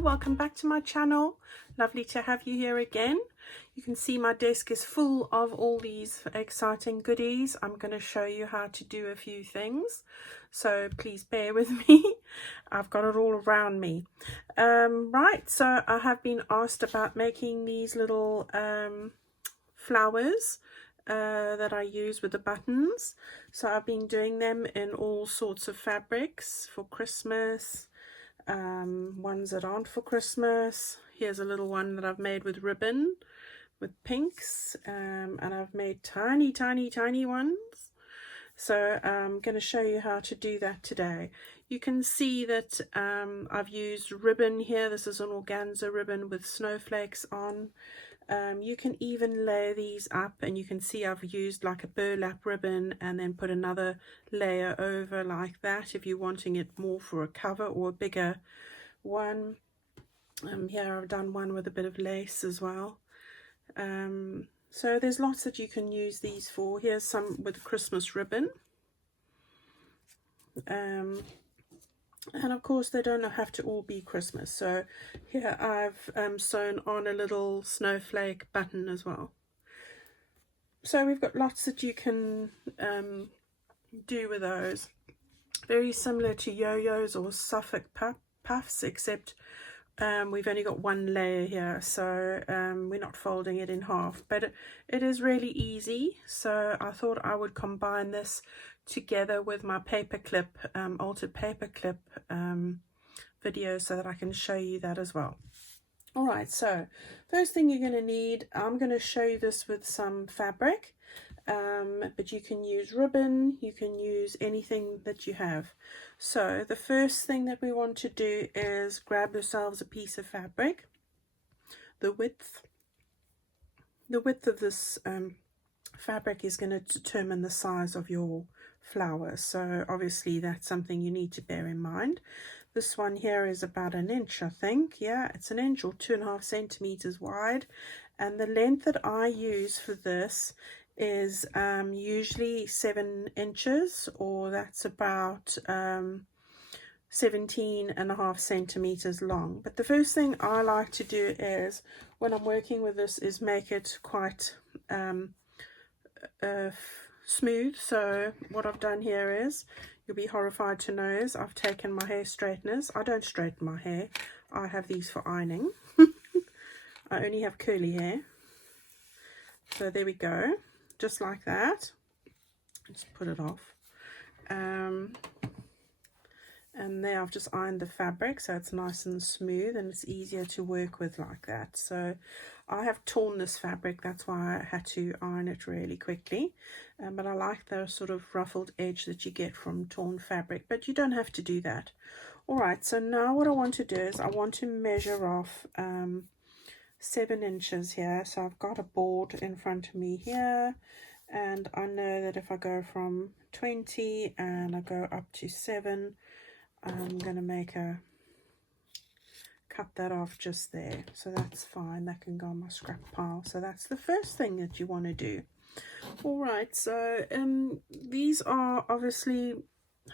welcome back to my channel. Lovely to have you here again. You can see my desk is full of all these exciting goodies. I'm going to show you how to do a few things, so please bear with me. I've got it all around me. Right, so I have been asked about making these little flowers that I use with the buttons. So I've been doing them in all sorts of fabrics for Christmas, ones that aren't for Christmas. Here's a little one that I've made with ribbon with pinks, and I've made tiny ones. So I'm going to show you how to do that today. You can see that I've used ribbon here. This is an organza ribbon with snowflakes on. You can even layer these up, and you can see I've used like a burlap ribbon and then put another layer over like that if you're wanting it more for a cover or a bigger one. Here I've done one with a bit of lace as well. So there's lots that you can use these for. Here's some with Christmas ribbon. And of course they don't have to all be Christmas. So here I've sewn on a little snowflake button as well. So we've got lots that you can do with those. Very similar to yo-yos or Suffolk puffs, except we've only got one layer here, so we're not folding it in half, but it is really easy. So I thought I would combine this together with my paperclip, altered paperclip video, so that I can show you that as well. Alright, so first thing you're going to need, I'm going to show you this with some fabric, but you can use ribbon, you can use anything that you have. So the first thing that we want to do is grab yourselves a piece of fabric. The width of this fabric is going to determine the size of your flower, so obviously that's something you need to bear in mind. This one here is about an inch, I think. Yeah, it's an inch or 2.5 centimeters wide, and the length that I use for this is usually 7 inches, or that's about 17.5 centimeters long. But the first thing I like to do is, when I'm working with this, is make it quite smooth. So what I've done here is, you'll be horrified to know, is I've taken my hair straighteners. I don't straighten my hair, I have these for ironing. I only have curly hair. So there we go, just like that. Just put it off. And there I've just ironed the fabric, so it's nice and smooth and it's easier to work with like that. So I have torn this fabric, that's why I had to iron it really quickly. But I like the sort of ruffled edge that you get from torn fabric, but you don't have to do that. Alright, so now what I want to do is I want to measure off 7 inches here. So I've got a board in front of me here, and I know that if I go from 20 and I go up to 7, I'm going to cut that off just there. So that's fine, that can go on my scrap pile. So that's the first thing that you want to do. Alright, so these are obviously,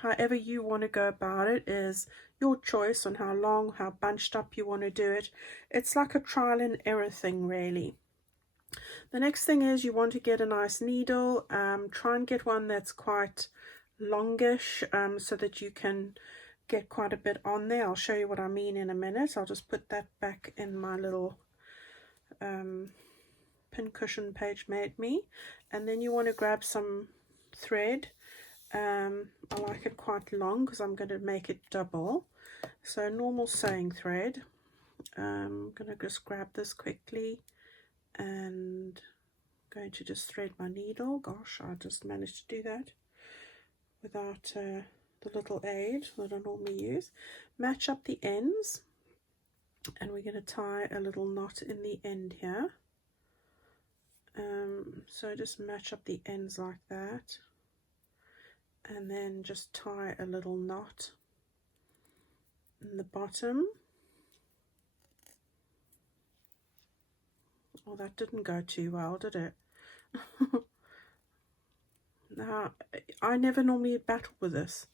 however you want to go about it is your choice on how long, how bunched up you want to do it. It's like a trial and error thing really. The next thing is you want to get a nice needle. Try and get one that's quite longish, so that you can get quite a bit on there. I'll show you what I mean in a minute. I'll just put that back in my little pincushion page made me. And then you want to grab some thread. I like it quite long because I'm going to make it double. So normal sewing thread. I'm going to just grab this quickly and I'm going to just thread my needle. Gosh, I just managed to do that without the little aid that I normally use. Match up the ends, and we're going to tie a little knot in the end here. So just match up the ends like that, and then just tie a little knot in the bottom. Oh, that didn't go too well, did it? Now, I never normally battle with this.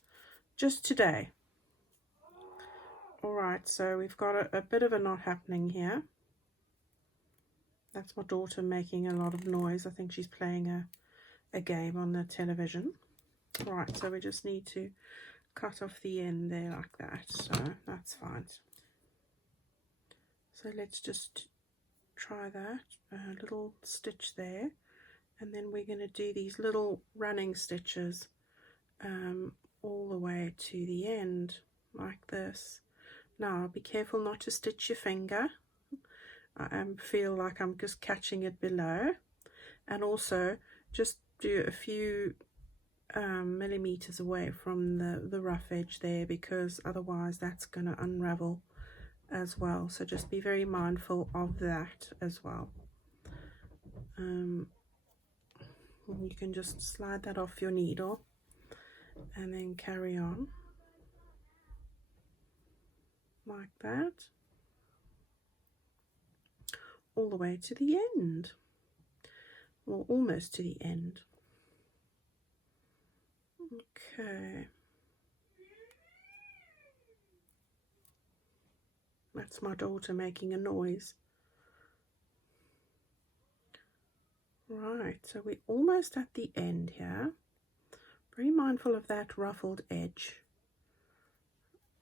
Just today. Alright, so we've got a bit of a knot happening here. That's my daughter making a lot of noise. I think she's playing a game on the television. Right, so we just need to cut off the end there like that, so that's fine. So let's just try that, a little stitch there, and then we're going to do these little running stitches all the way to the end like this. Now be careful not to stitch your finger. I feel like I'm just catching it below, and also just do a few millimeters away from the rough edge there, because otherwise that's going to unravel as well. So just be very mindful of that as well. You can just slide that off your needle and then carry on like that all the way to the end, or almost to the end. Okay, that's my daughter making a noise. Right, so we're almost at the end here. Very mindful of that ruffled edge.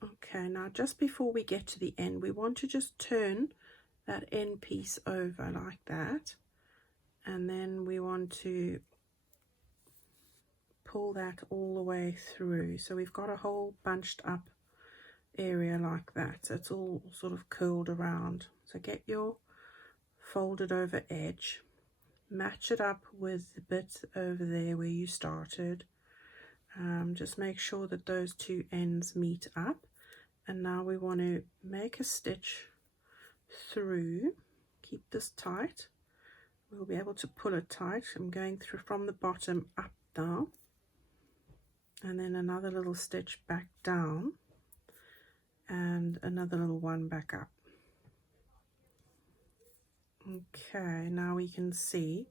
Okay, now just before we get to the end, we want to just turn that end piece over like that, and then we want to pull that all the way through. So we've got a whole bunched up area like that, so it's all sort of curled around. So get your folded over edge, match it up with the bit over there where you started. Just make sure that those two ends meet up, and now we want to make a stitch through. Keep this tight. We'll be able to pull it tight. I'm going through from the bottom up now, and then another little stitch back down, and another little one back up. Okay, now we can see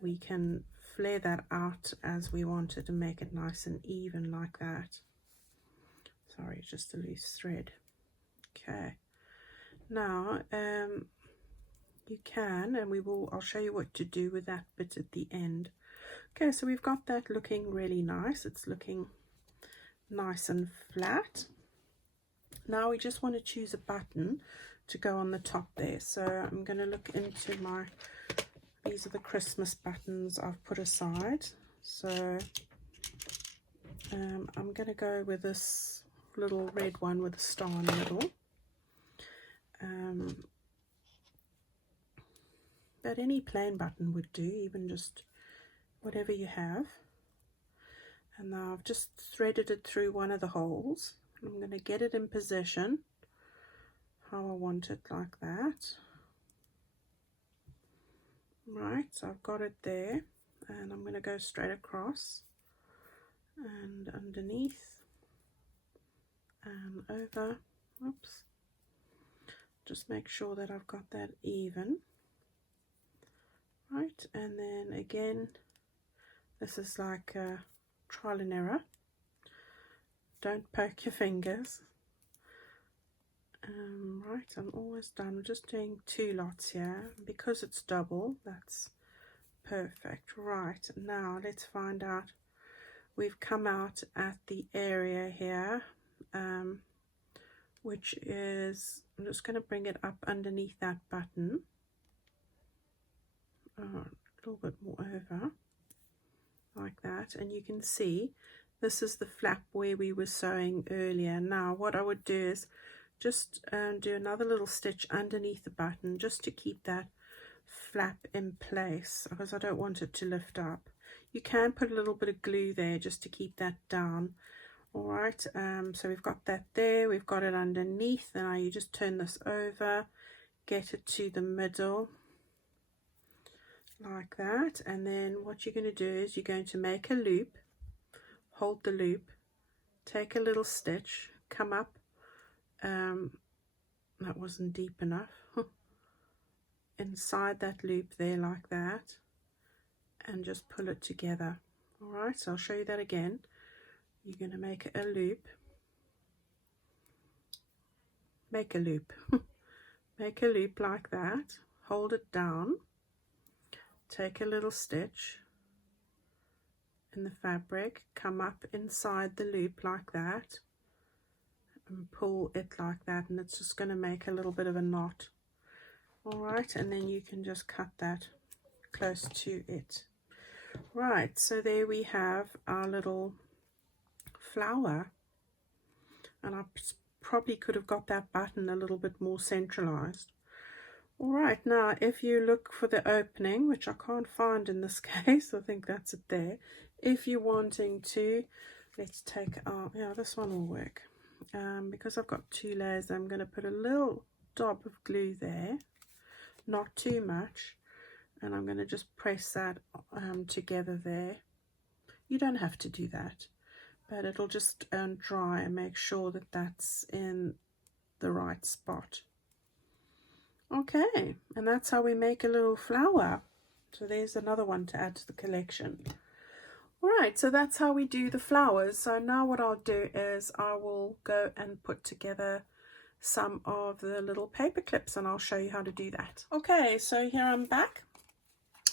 we can flare that out as we wanted to make it nice and even like that. Sorry, just a loose thread. Okay, now you can, and I'll show you what to do with that bit at the end. Okay, so we've got that looking really nice. It's looking nice and flat. Now we just want to choose a button to go on the top there. So I'm going to look into these are the Christmas buttons I've put aside. So I'm going to go with this little red one with a star in the middle. But any plain button would do, even just whatever you have. And now I've just threaded it through one of the holes. I'm going to get it in position how I want it, like that. Right, so I've got it there, and I'm going to go straight across and underneath and over. Oops. Just make sure that I've got that even. Right, and then again, this is like trial and error. Don't poke your fingers. Right, I'm almost done. We're just doing 2 lots here. Because it's double, that's perfect. Right, now let's find out. We've come out at the area here, which is, I'm just going to bring it up underneath that button. A little bit more over, like that, and you can see this is the flap where we were sewing earlier. Now what I would do is just do another little stitch underneath the button, just to keep that flap in place, because I don't want it to lift up. You can put a little bit of glue there just to keep that down. All right, so we've got that there, we've got it underneath. Now you just turn this over, get it to the middle like that, and then what you're going to do is you're going to make a loop, hold the loop, take a little stitch, come up, that wasn't deep enough, inside that loop there like that, and just pull it together. All right, so I'll show you that again. You're going to make a loop, make a loop. Make a loop like that, hold it down, take a little stitch in the fabric, come up inside the loop like that and pull it like that, and it's just going to make a little bit of a knot. Alright, and then you can just cut that close to it. Right, so there we have our little flower, and I probably could have got that button a little bit more centralized. Alright, now if you look for the opening, which I can't find in this case, I think that's it there. If you're wanting to, let's take out, yeah, this one will work. Because I've got 2 layers, I'm going to put a little dab of glue there, not too much, and I'm going to just press that together there. You don't have to do that, but it'll just dry and make sure that that's in the right spot. Okay, and that's how we make a little flower. So there's another one to add to the collection. Alright, so that's how we do the flowers. So now what I'll do is I will go and put together some of the little paper clips, and I'll show you how to do that. Okay, so here I'm back.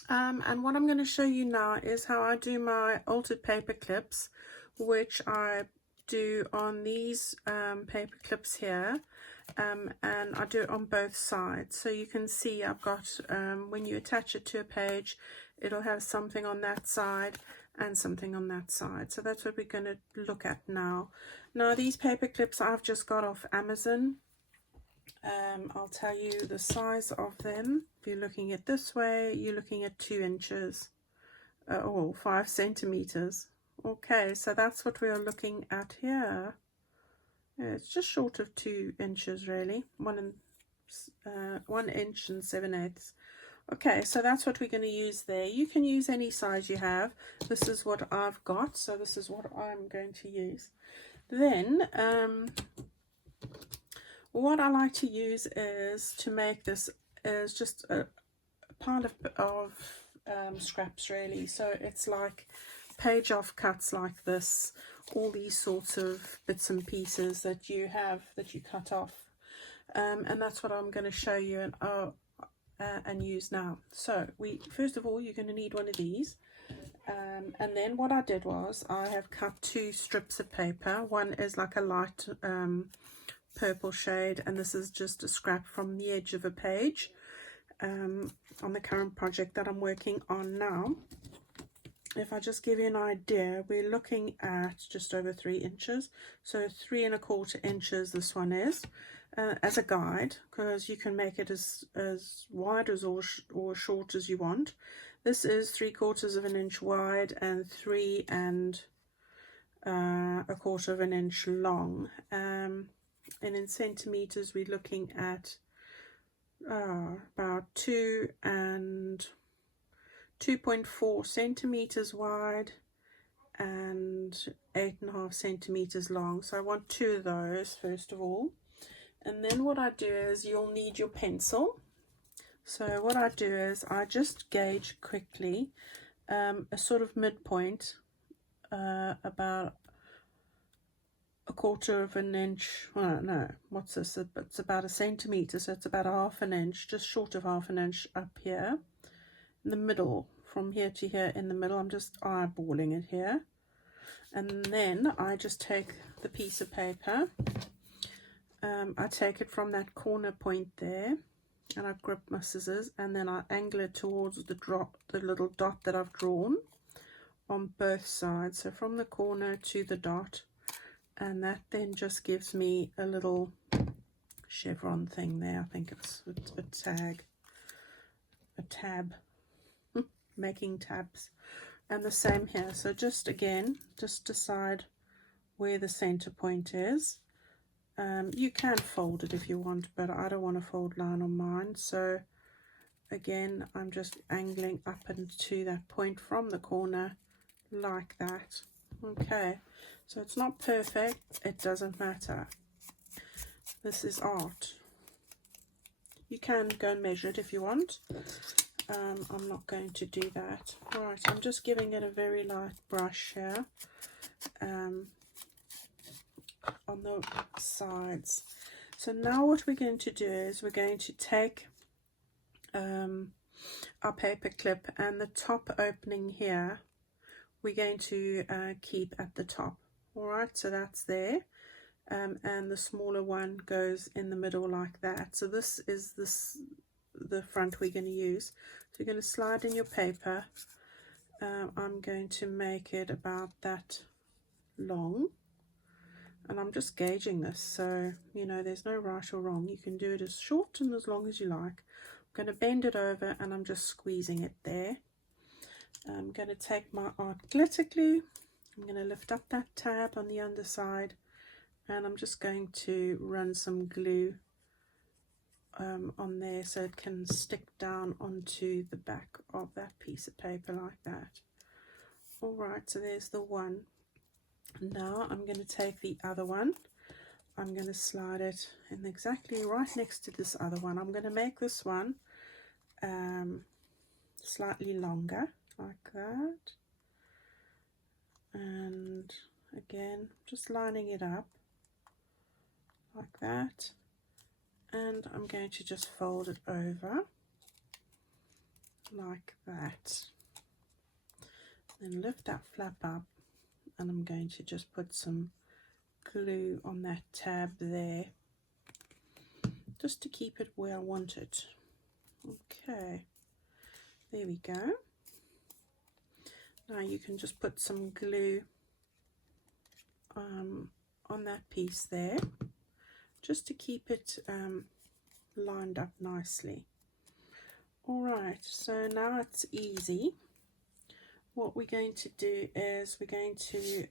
And what I'm going to show you now is how I do my altered paper clips, which I do on these paper clips here, and I do it on both sides. So you can see I've got, when you attach it to a page, it'll have something on that side and something on that side. So that's what we're going to look at now. Now these paper clips I've just got off Amazon. I'll tell you the size of them. If you're looking at this way, you're looking at 2 inches or 5 centimeters. Okay, so that's what we are looking at here. Yeah, it's just short of 2 inches really, 1 inch and 7/8. Okay, so that's what we're going to use there. You can use any size you have. This is what I've got, so this is what I'm going to use. Then what I like to use is to make this is just a pile of scraps really. So it's like page offcuts like this, all these sorts of bits and pieces that you have that you cut off, and that's what I'm going to show you and use now. So first of all you're going to need one of these, and then what I did was I have cut 2 strips of paper. One is like a light purple shade, and this is just a scrap from the edge of a page on the current project that I'm working on now. If I just give you an idea, we're looking at just over 3 inches, so 3¼ inches this one is, as a guide, because you can make it as wide as or short as you want. This is 3/4 inch wide and 3¼ inch long, and in centimeters we're looking at about 2 and 2.4 centimeters wide and 8.5 centimeters long. So I want 2 of those first of all, and then what I do is you'll need your pencil. So what I do is I just gauge quickly a sort of midpoint, about 1/4 inch. Well, no, what's this? It's about 1 centimeter, so it's about 1/2 inch, just short of 1/2 inch up here in the middle. From here to here in the middle, I'm just eyeballing it here, and then I just take the piece of paper, I take it from that corner point there, and I grip my scissors, and then I angle it towards the little dot that I've drawn on both sides, so from the corner to the dot, and that then just gives me a little chevron thing there. I think it's a tab, making tabs. And the same here, so just again, just decide where the center point is. You can fold it if you want, but I don't want a fold line on mine, so again I'm just angling up into that point from the corner like that. Okay, so it's not perfect, it doesn't matter, this is art. You can go and measure it if you want. I'm not going to do that. Right, I'm just giving it a very light brush here on the sides. So now what we're going to do is we're going to take our paper clip, and the top opening here we're going to keep at the top. Alright, so that's there, and the smaller one goes in the middle like that. So this is the front we're going to use. So you're going to slide in your paper. I'm going to make it about that long, and I'm just gauging this, so you know there's no right or wrong. You can do it as short and as long as you like. I'm going to bend it over and I'm just squeezing it there. I'm going to take my art glitter glue. I'm going to lift up that tab on the underside, and I'm just going to run some glue on there so it can stick down onto the back of that piece of paper like that. Alright, so there's the one. Now I'm going to take the other one. I'm going to slide it in exactly right next to this other one. I'm going to make this one slightly longer like that, and again just lining it up like that, and I'm going to just fold it over like that, then lift that flap up, and I'm going to just put some glue on that tab there just to keep it where I want it. Okay, there we go. Now you can just put some glue on that piece there just to keep it lined up nicely. Alright, so now it's easy. What we're going to do is we're going to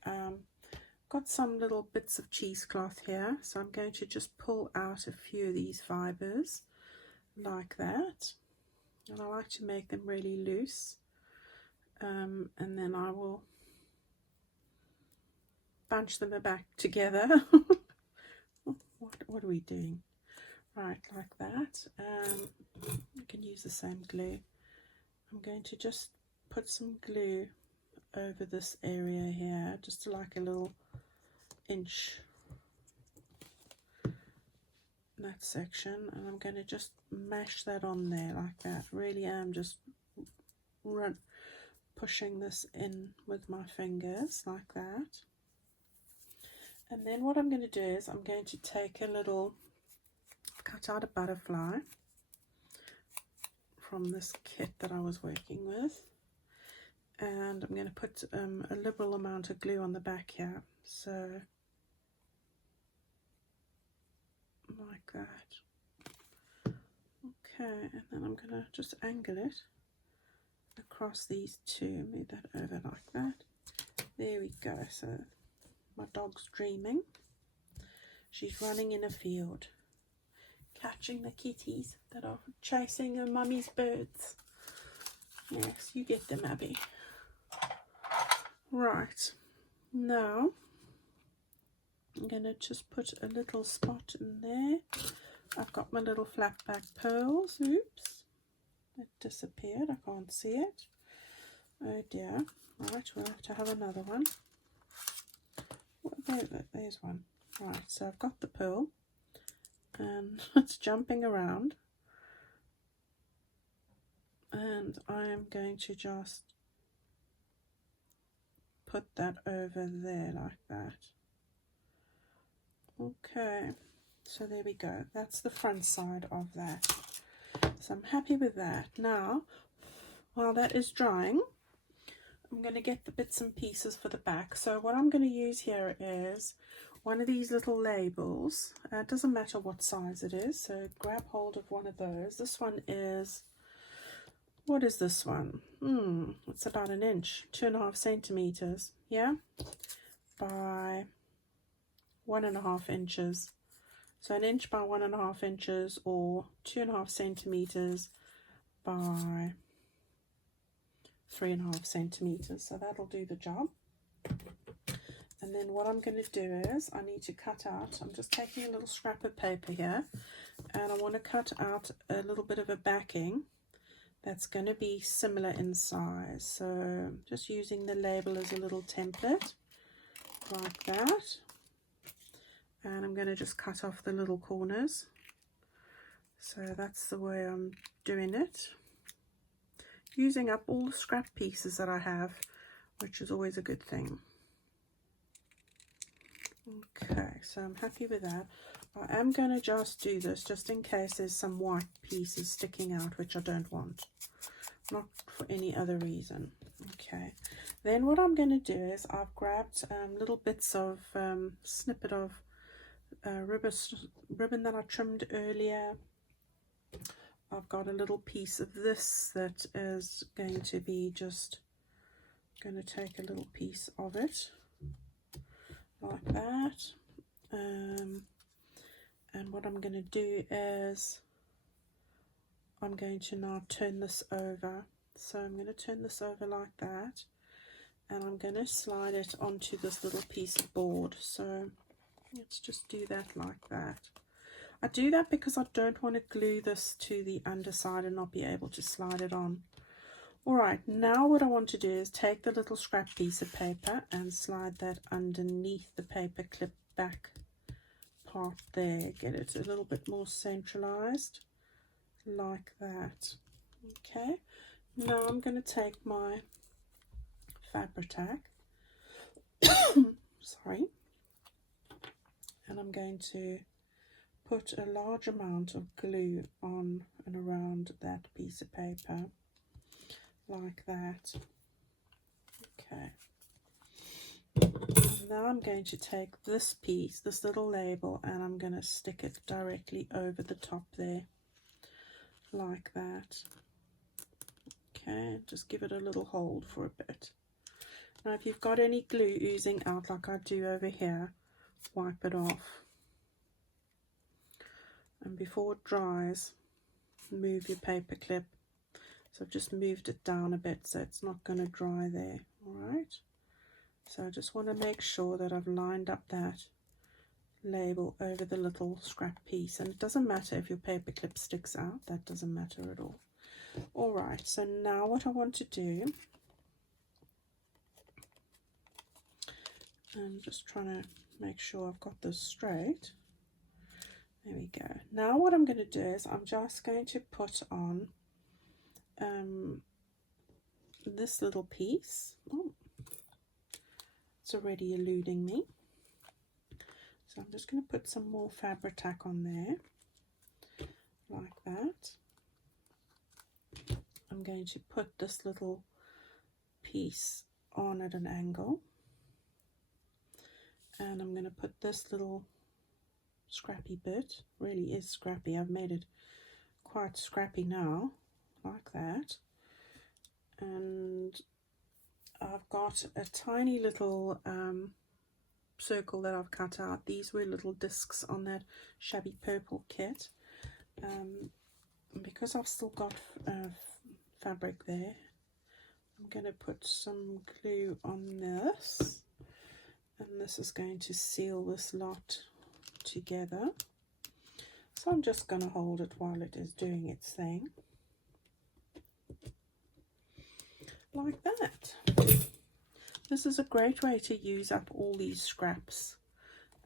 got some little bits of cheesecloth here, so I'm going to just pull out a few of these fibers like that, and I like to make them really loose, and then I will bunch them back together. what are we doing? Right, like that. You can use the same glue. I'm going to just put some glue over this area here, just to like a little inch, that section, and I'm going to just mash that on there like that. Really am just pushing this in with my fingers like that. And then what I'm going to do is I'm going to take a little, cut out a butterfly from this kit that I was working with, and I'm going to put a liberal amount of glue on the back here, so like that. Okay, and then I'm going to just angle it across these two, move that over like that. There we go. So my dog's dreaming. She's running in a field, catching the kitties that are chasing her mummy's birds. Yes, you get them, Abby. Right, now I'm going to just put a little spot in there. I've got my little flat back pearls. Oops, it disappeared. I can't see it. Oh dear. Right, we'll have to have another one. There's one. Right, so I've got the pearl, and it's jumping around, and I am going to just put that over there like that. Okay, so there we go. That's the front side of that. So I'm happy with that. Now, while that is drying, I'm going to get the bits and pieces for the back. So what I'm going to use here is one of these little labels. It doesn't matter what size it is, so grab hold of one of those. This one is, what is this one? It's about an inch, 2.5 centimeters, yeah, by 1.5 inches. So an inch by 1.5 inches, or 2.5 centimeters by 3.5 centimeters. So that'll do the job. And then what I'm going to do is I need to cut out, I'm just taking a little scrap of paper here, and I want to cut out a little bit of a backing that's going to be similar in size. So just using the label as a little template like that. and I'm going to just cut off the little corners. So that's the way I'm doing it, using up all the scrap pieces that I have, which is always a good thing. Okay, so I'm happy with that. I am going to just do this just in case there's some white pieces sticking out, which I don't want, not for any other reason. Okay, then what I'm going to do is I've grabbed little bits of snippet of ribbon that I trimmed earlier. I've got a little piece of this that is going to be just going to take a little piece of it like that. And what I'm going to do is I'm going to now turn this over. So I'm going to turn this over like that, and I'm going to slide it onto this little piece of board. So let's just do that like that. I do that because I don't want to glue this to the underside and not be able to slide it on. Alright, now what I want to do is take the little scrap piece of paper and slide that underneath the paper clip back part there. Get it a little bit more centralized, like that. Okay, now I'm going to take my Fabri-Tac, sorry, and I'm going to put a large amount of glue on and around that piece of paper, like that. Okay. Now I'm going to take this piece, this little label, and I'm going to stick it directly over the top there, like that. Okay, just give it a little hold for a bit. Now if you've got any glue oozing out like I do over here, wipe it off. And before it dries, move your paper clip. So I've just moved it down a bit so it's not going to dry there. Alright, so I just want to make sure that I've lined up that label over the little scrap piece, and it doesn't matter if your paper clip sticks out, that doesn't matter at all. Alright, so now what I want to do, I'm just trying to make sure I've got this straight. There we go. Now what I'm going to do is I'm just going to put on this little piece. Oh, it's already eluding me. So I'm just going to put some more Fabri-Tac on there, like that. I'm going to put this little piece on at an angle, and I'm going to put this little scrappy bit, really is scrappy, I've made it quite scrappy now, like that. And I've got a tiny little circle that I've cut out. These were little discs on that shabby purple kit. Because I've still got fabric there, I'm going to put some glue on this, and this is going to seal this lot together. So I'm just going to hold it while it is doing its thing, like that. This is a great way to use up all these scraps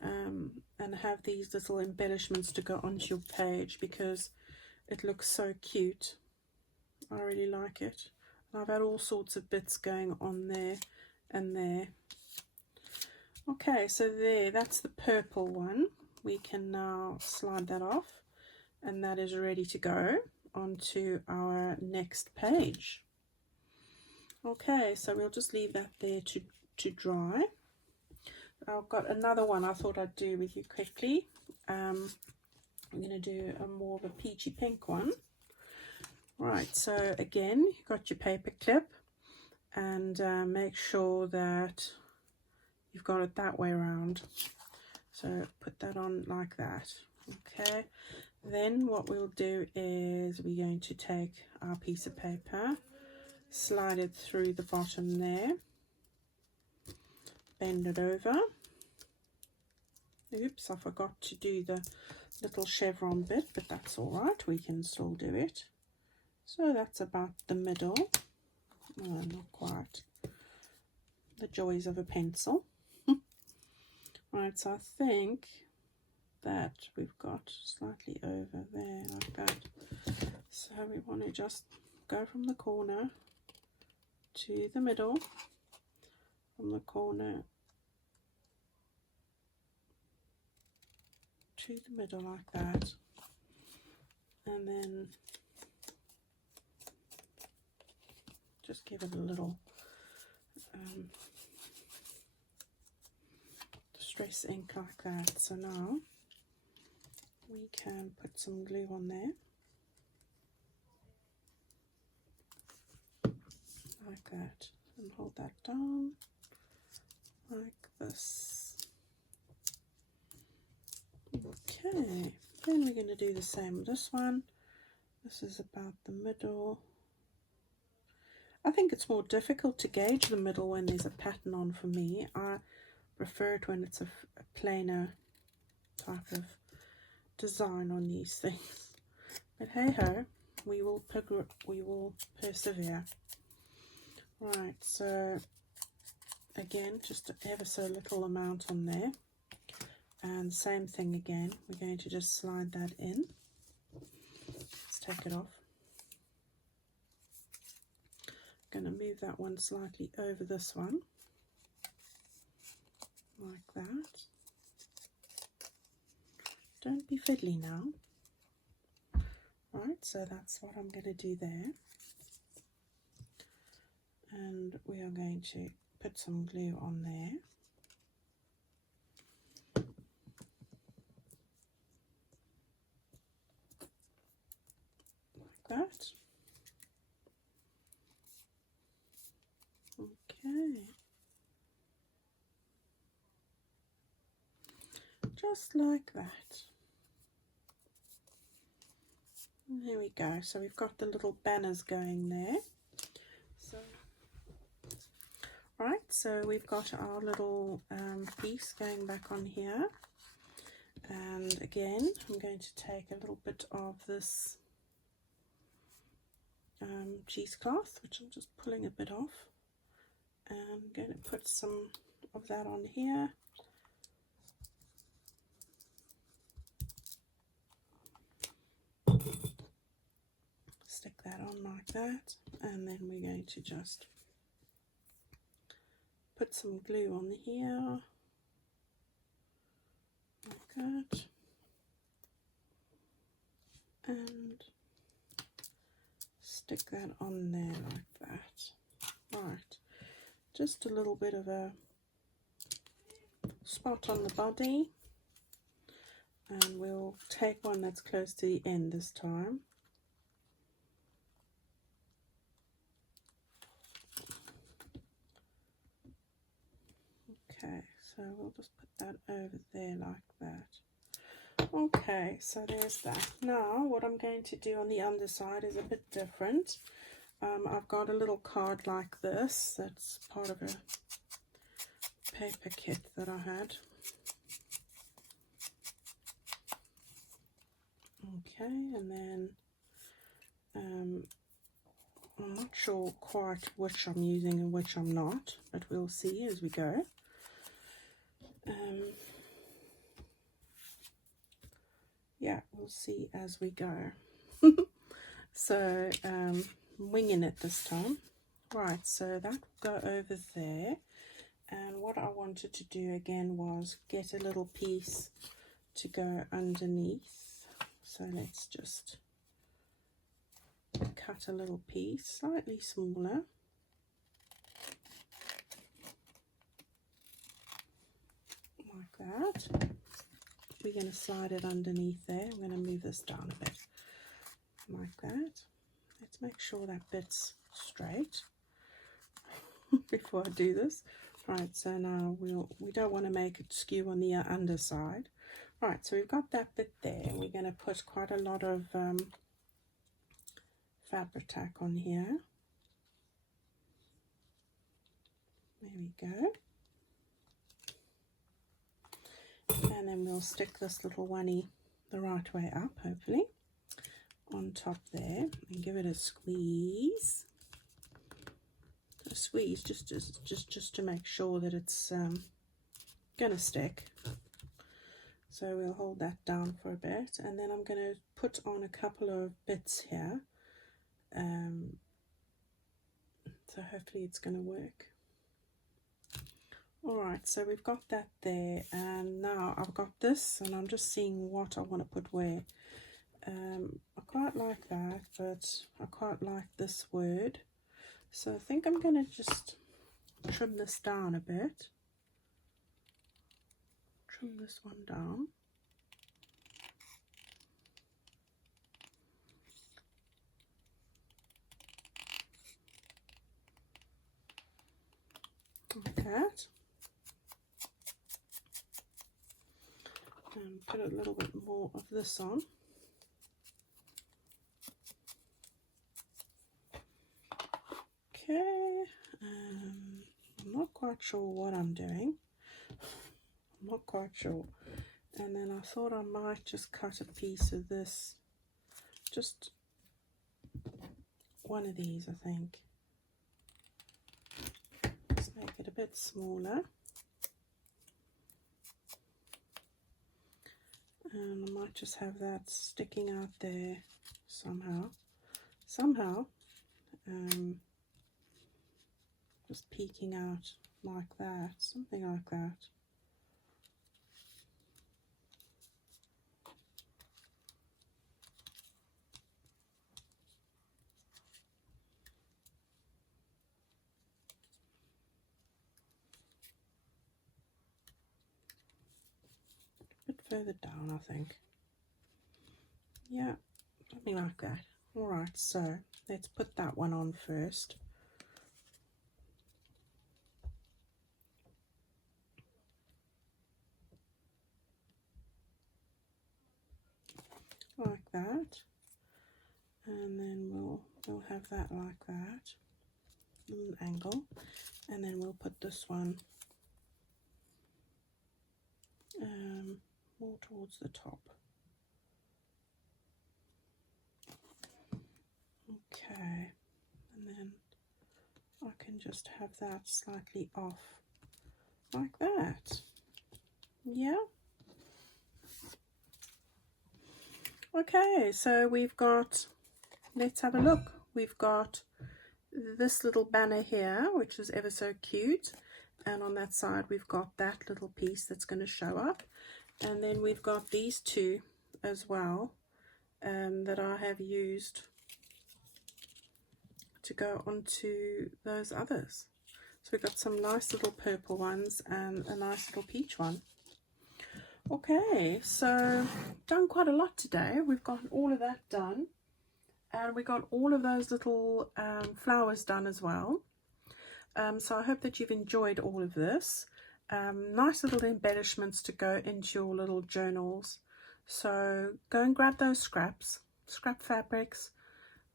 and have these little embellishments to go onto your page, because it looks so cute. I really like it. I've had all sorts of bits going on there and there. Okay, so there, that's the purple one. We can now slide that off, and that is ready to go onto our next page. Okay, so we'll just leave that there to dry. I've got another one I thought I'd do with you quickly. I'm going to do a more of a peachy pink one. Right, so again, you've got your paper clip, and make sure that you've got it that way around. So put that on like that. Okay, then what we'll do is we're going to take our piece of paper, slide it through the bottom there, bend it over. Oops, I forgot to do the little chevron bit, but that's all right, we can still do it. So that's about the middle. Oh, not quite. The joys of a pencil. Right, so I think that we've got slightly over there like that. So we want to just go from the corner to the middle, from the corner to the middle like that, and then just give it a little distress ink like that. So now we can put some glue on there like that and hold that down like this. Okay, then we're going to do the same with this one. This is about the middle. I think it's more difficult to gauge the middle when there's a pattern on for me. I prefer it when it's a plainer type of design on these things. But hey ho, we will persevere. Right, so again, just ever so little amount on there. And same thing again, we're going to just slide that in. Let's take it off. Going to move that one slightly over this one, like that. Don't be fiddly now. Right, so that's what I'm going to do there. And we are going to put some glue on there. That. Okay. Just like that. And there we go. So we've got the little banners going there. So, right, so we've got our little piece going back on here. And again, I'm going to take a little bit of this cheesecloth, which I'm just pulling a bit off, and I'm going to put some of that on here. Stick that on like that, and then we're going to just put some glue on here like that, and stick that on there like that. Right, just a little bit of a spot on the body, and we'll take one that's close to the end this time. Okay, so we'll just put that over there like that. Okay, so there's that. Now what I'm going to do on the underside is a bit different. I've got a little card like this that's part of a paper kit that I had. Okay, and then I'm not sure quite which I'm using and which I'm not, but we'll see as we go. Yeah, we'll see as we go. So winging it this time. Right, so that will go over there, and what I wanted to do again was get a little piece to go underneath. So let's just cut a little piece slightly smaller, like that. We're going to slide it underneath there. I'm going to move this down a bit like that. Let's make sure that bit's straight before I do this. Right, so now we don't want to make it skew on the underside. Right, so we've got that bit there. We're going to put quite a lot of fabric tack on here. There we go. And then we'll stick this little oney the right way up, hopefully, on top there, and give it a squeeze. A squeeze just to make sure that it's gonna stick. So we'll hold that down for a bit, and then I'm going to put on a couple of bits here. So hopefully it's going to work. Alright, so we've got that there, and now I've got this, and I'm just seeing what I want to put where. I quite like that, but I quite like this word. So I think I'm going to just trim this down a bit. Trim this one down. Like that. And put a little bit more of this on. Okay, I'm not quite sure what I'm doing. I'm not quite sure. And then I thought I might just cut a piece of this, just one of these, I think. Let's make it a bit smaller. And I might just have that sticking out there somehow. Just peeking out like that, something like that. A bit further down, I think. Yeah, something like that. Alright, so let's put that one on first. Like that, and then we'll have that like that, little angle, and then we'll put this one more towards the top. Okay, and then I can just have that slightly off like that. Yeah. Okay, so we've got, let's have a look. We've got this little banner here, which is ever so cute, and on that side we've got that little piece that's going to show up, and then we've got these two as well that I have used to go onto those others. So we've got some nice little purple ones and a nice little peach one. Okay, so done quite a lot today. We've got all of that done, and we got all of those little flowers done as well. So I hope that you've enjoyed all of this. Nice little embellishments to go into your little journals. So go and grab those scraps, scrap fabrics,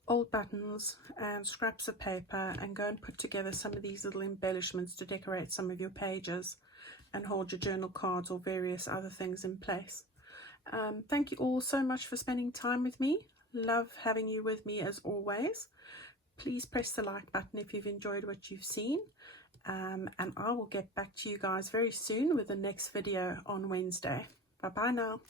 old buttons and scraps of paper, and go and put together some of these little embellishments to decorate some of your pages and hold your journal cards or various other things in place. Thank you all so much for spending time with me. Love having you with me as always. Please press the like button if you've enjoyed what you've seen, and I will get back to you guys very soon with the next video on Wednesday. Bye bye now.